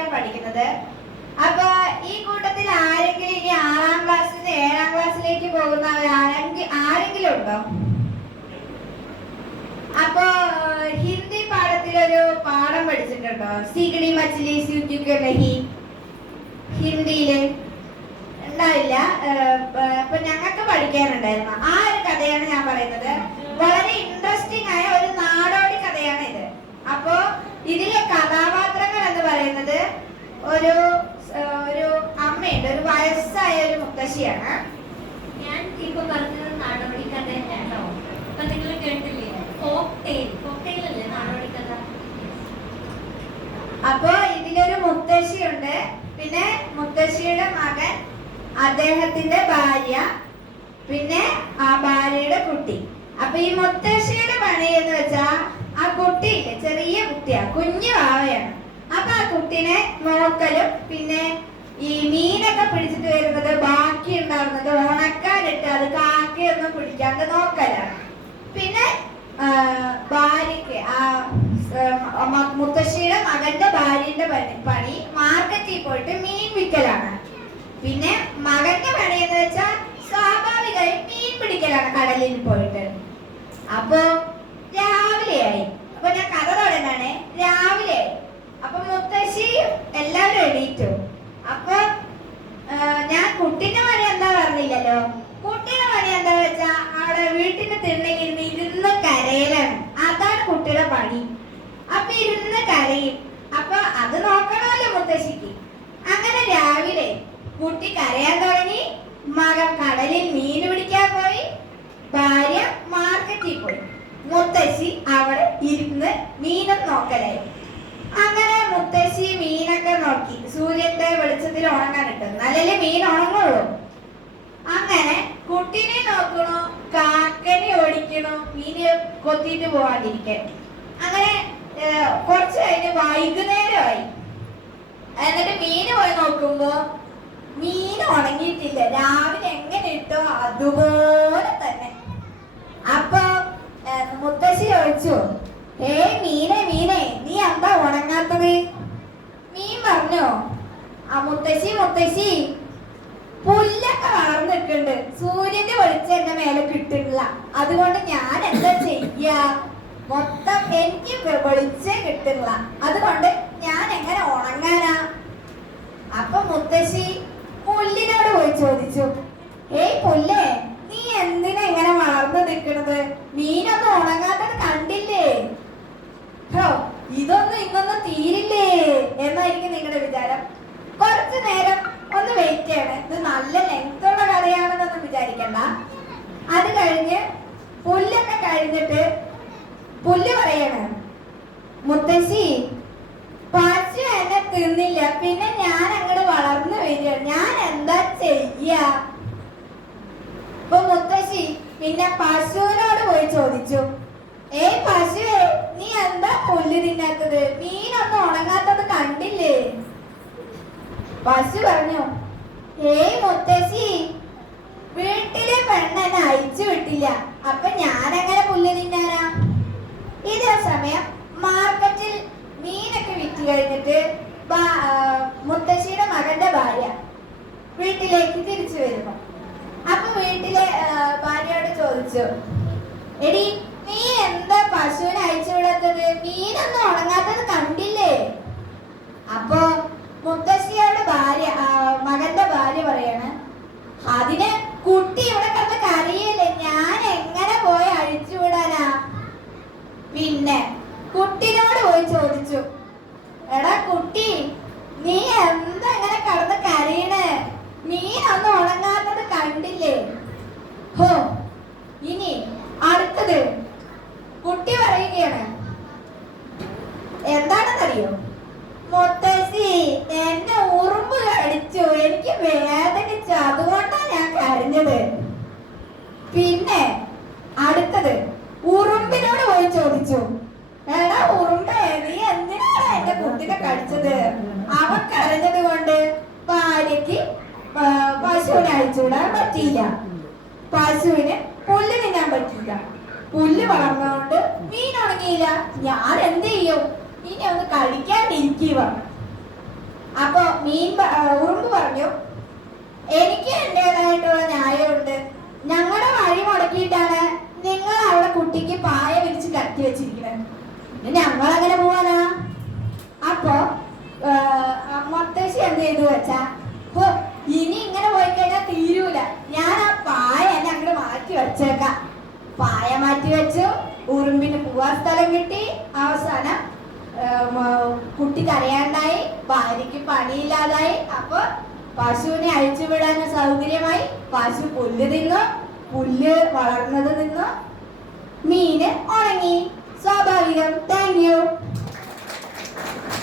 ഒക്കെയാണ് പഠിക്കുന്നത്. അപ്പൊ ഈ കൂട്ടത്തിൽ ആരെങ്കിലും ഇനി 6ാം ക്ലാസ്സിൽ നിന്ന് 7ാം ക്ലാസ്സിലേക്ക് പോകുന്നവർ ആരെങ്കിലും ഉണ്ടോ? അപ്പൊ ഹിന്ദി പാഠത്തിലൊരു പാഠം പഠിച്ചിട്ടുണ്ടോ? സിഗടി മച്ചിലി സ്യൂക്യുക്ക് നഹി. ഹിന്ദിയില് ഉണ്ടാവില്ല. അപ്പൊ ഞങ്ങൾക്ക് പഠിക്കാനുണ്ടായിരുന്നു. ആ ഒരു കഥയാണ് ഞാൻ പറയുന്നത്. വളരെ ഇൻട്രസ്റ്റിംഗ് ആയ ഒരു നാടോടി കഥയാണ് ഇത്. അപ്പോ ഇതിലെ കഥാപാത്രങ്ങൾ എന്ന് പറയുന്നത് ഒരു അമ്മയുണ്ട്, ഒരു വയസ്സായ ഒരു മുത്തശ്ശിയാണ്. ഞാൻ ഇപ്പൊ പറഞ്ഞത് നാടോടി കഥ കേട്ടോ. അപ്പൊ നിങ്ങൾ കേട്ടില്ലേ? ഫോക്ടെയിൽ അല്ലേ നാടോടി കഥ. അപ്പൊ ഇതിലൊരു മുത്തശ്ശിയുണ്ട്, പിന്നെ മുത്തശ്ശിയുടെ മകൻ, അദ്ദേഹത്തിന്റെ ഭാര്യ, പിന്നെ ആ ഭാര്യയുടെ കുട്ടി. അപ്പൊ ഈ മുത്തശ്ശിയുടെ പണി എന്ന് വെച്ചാ ആ കുട്ടിയില്ലേ, ചെറിയ കുട്ടിയാ, കുഞ്ഞു വാവയാണ്. അപ്പൊ ആ കുട്ടിനെ നോക്കലും പിന്നെ ഈ മീനൊക്കെ പിടിച്ചിട്ട് വരുന്നത് ബാക്കി ഉണ്ടാവുന്നത് ഉണക്കാനിട്ട് അത് കാക്കയൊന്നും പിടിക്കാണ്ട് നോക്കലാണ്. പിന്നെ ഭാര്യക്ക് മുത്തശ്ശിയുടെ മകന്റെ ഭാര്യന്റെ പണി മാർക്കറ്റിൽ പോയിട്ട് മീൻ വിൽക്കലാണ്. പിന്നെ മകന്റെ പണി എന്ന് വെച്ചാൽ സ്വാഭാവികമായി മീൻ പിടിക്കലാണ് കടലിൽ പോയിട്ട്. അപ്പൊ രാവിലെയായി. അപ്പൊ ഞാൻ കഥ തുടങ്ങാണ്. രാവിലെ അപ്പൊ മുത്തശ്ശി എല്ലാവരും എണീറ്റു. അപ്പൊ ഞാൻ കുട്ടീന്റെ പണി എന്താ പറഞ്ഞില്ലല്ലോ. കുട്ടിയുടെ പണി എന്താ വെച്ചാ അവിടെ വീട്ടിന്റെ തിണ്ണയിൽ ഇരുന്ന് കരയിലാണ്. അതാണ് കുട്ടിയുടെ പണി. അപ്പൊ ഇരുന്ന് കരയും. അപ്പൊ അത് നോക്കണമല്ലോ മുത്തശ്ശിക്ക്. അങ്ങനെ രാവിലെ കുട്ടി കരയാൻ തുടങ്ങി. മകൻ കടലിൽ മീൻ പിടിക്കാൻ പോയി. ഭാര്യ മാർക്കറ്റിൽ പോയി. മുത്തശ്ശി അവിടെ ഇരുന്ന് മീനും നോക്കലായി. അങ്ങനെ മുത്തശ്ശി മീനൊക്കെ നോക്കി. സൂര്യന്റെ വെളിച്ചത്തിൽ ഉണങ്ങാനിട്ടു, എന്നാലല്ലേ മീൻ ഉണങ്ങുള്ളൂ. അങ്ങനെ കുട്ടീനെ നോക്കണു, കാക്കനെ ഓടിക്കണു, മീന് കൊത്തിയിട്ട് പോവാണ്ടിരിക്കാൻ. അങ്ങനെ കുറച്ച് കഴിഞ്ഞ് വൈകുന്നേരമായി. എന്നിട്ട് മീന് പോയി നോക്കുമ്പോ മീൻ ഉണങ്ങിയിട്ടില്ല. രാവിലെ എങ്ങനെ ഇട്ടോ അതുപോലെ തന്നെ. അപ്പൊ മുത്തശ്ശി ചോദിച്ചു, മീനെ നീ എന്താ ഉണങ്ങാത്തത്? മീൻ പറഞ്ഞോ, മുത്തശ്ശി പുല്ലൊക്കെ വളർന്നു നിൽക്കുന്നുണ്ട്, സൂര്യന്റെ വെളിച്ചം എന്റെ മേലെ കിട്ടില്ല, അതുകൊണ്ട് ഞാൻ എന്താ ചെയ്യാ? മൊത്തം എനിക്ക് വെളിച്ചം കിട്ടില്ല, അതുകൊണ്ട് ഞാൻ എങ്ങനെ ഉണങ്ങാനാ? അപ്പൊ മുത്തശ്ശി പുല്ലിനോട് പോയി ചോദിച്ചു, പുല്ലേ, നീ എന്തിനാ ഇങ്ങനെ വളർന്നു നിൽക്കണത്? മീനൊന്നും ഉണങ്ങാത്തത് കണ്ടില്ലേ? ഇന്നൊന്നും തീരില്ലേ എന്നായിരിക്കും നിങ്ങളുടെ വിചാരം. കുറച്ചു നേരം ഒന്ന് വെയിറ്റ് ചെയ്യണേ, ഇത് നല്ല ലെങ്തുള്ള കഥയാണെന്നൊന്നും വിചാരിക്കണ്ട. അത് കഴിഞ്ഞ് പുല്ലൊക്കെ കഴിഞ്ഞിട്ട് പുല്ല് പറയണ, മുത്തശ്ശി പശു എന്നെ തിന്നില്ല, പിന്നെ ഞാൻ അങ്ങോട്ട് വളർന്നു വരിക, ഞാൻ എന്താ ചെയ്യാ? അപ്പൊ മുത്തശ്ശി പിന്നെ പശുവിനോട് പോയി ചോദിച്ചു, പശുവേ, നീ എന്താ പുല്ല് തിന്നാത്തത്? മീനൊന്നും ഉണങ്ങാത്തത് കണ്ടില്ലേ? പശു പറഞ്ഞു, മുത്തശ്ശി, വീട്ടിലെ പെണ്ണെന്നെ അയച്ചു വിട്ടില്ല, അപ്പൊ ഞാനെങ്ങനെ പുല്ല് തിന്നാനാ? ഇതേ സമയം മാർക്കറ്റിൽ മീനൊക്കെ വിറ്റ് കഴിഞ്ഞിട്ട് മുത്തശ്ശിയുടെ മകന്റെ ഭാര്യ വീട്ടിലേക്ക് തിരിച്ചു വരുന്നു. അപ്പൊ വീട്ടിലെ ഭാര്യയോട് ചോദിച്ചു, എടി, നീ എന്താ പശുവിനെ അയച്ചു വിടാത്തത്? മീനൊന്നും ഉണങ്ങാത്തത് കണ്ടില്ലേ? അപ്പൊ മുത്തശ്ശിയുടെ മകന്റെ ഭാര്യ പറയാണ്, അതിന് കുട്ടി ഇവിടെ കിടന്ന് കരയല്ലേ, ഞാൻ എങ്ങനെ പോയി അഴിച്ചു വിടാനാ? പിന്നെ കുട്ടിനോട് പോയി ചോദിച്ചു, എടാ കുട്ടി, നീ എന്താ ഇങ്ങനെ കിടന്ന് കരയണേ? മീനൊന്നും ഉണങ്ങാത്തത് കണ്ടില്ലേ? ഇനി അടുത്തത് കുട്ടി പറയുകയാണ്, എന്താണെന്നറിയോ? മുത്തശ്ശി, എന്നെ ഉറുമ്പ് കടിച്ചു, എനിക്ക് വേദനിച്ചു, അതുകൊണ്ടാണ് ഞാൻ കരഞ്ഞത്. പിന്നെ അടുത്തത് ഉറുമ്പിനോട് പോയി ചോദിച്ചു, എടാ ഉറുമ്പേ, നീ എന്തിനാണ് എന്റെ കുട്ടിനെ കടിച്ചത്? അവൻ കരഞ്ഞത് കൊണ്ട് ഭാര്യക്ക് പശുവിനെ അയച്ചുവിടാൻ പറ്റിയില്ല, പശുവിന് പുല്ല് തിന്നാൻ പറ്റില്ല, പുല്ല് വളർന്നതുകൊണ്ട് മീൻ ഉണങ്ങിയില്ല, ഞാൻ എന്ത് ചെയ്യും? ഇനി ഒന്ന് കഴിക്കാണ്ടിരിക്കുക. അപ്പൊ ഉറുമ്പ് പറഞ്ഞു, എനിക്ക് എന്റേതായിട്ടുള്ള ന്യായമുണ്ട്. ഞങ്ങളുടെ വഴി മുടക്കിയിട്ടാണ് നിങ്ങൾ അവിടെ കുട്ടിക്ക് പായ വിരിച്ച് കത്തി വെച്ചിരിക്കുന്നത്. ഞങ്ങൾ അങ്ങനെ പോവാനാ? അപ്പൊ മുത്തശ്ശി എന്ത് ചെയ്തു വെച്ചാ, ഇനി ഇങ്ങനെ പോയി കഴിഞ്ഞാൽ തീരൂല, ഞാൻ ആ പായ എന്നെ അങ്ങോട്ട് മാറ്റി വെച്ചേക്കാം. പായ മാറ്റി വെച്ചു. ഉറുമ്പിന് പോവാൻ സ്ഥലം കിട്ടി. അവസാനം കുട്ടി കരയാണ്ടായി, ഭാര്യയ്ക്ക് പണിയില്ലാതായി. അപ്പൊ പശുവിനെ അഴിച്ചുവിടാൻ സൗകര്യമായി. പശു പുല്ല് തിന്നു, പുല്ല് വളർന്നത് നിന്നു, മീന് ഉണങ്ങി. സ്വാഭാവികം. Thank you.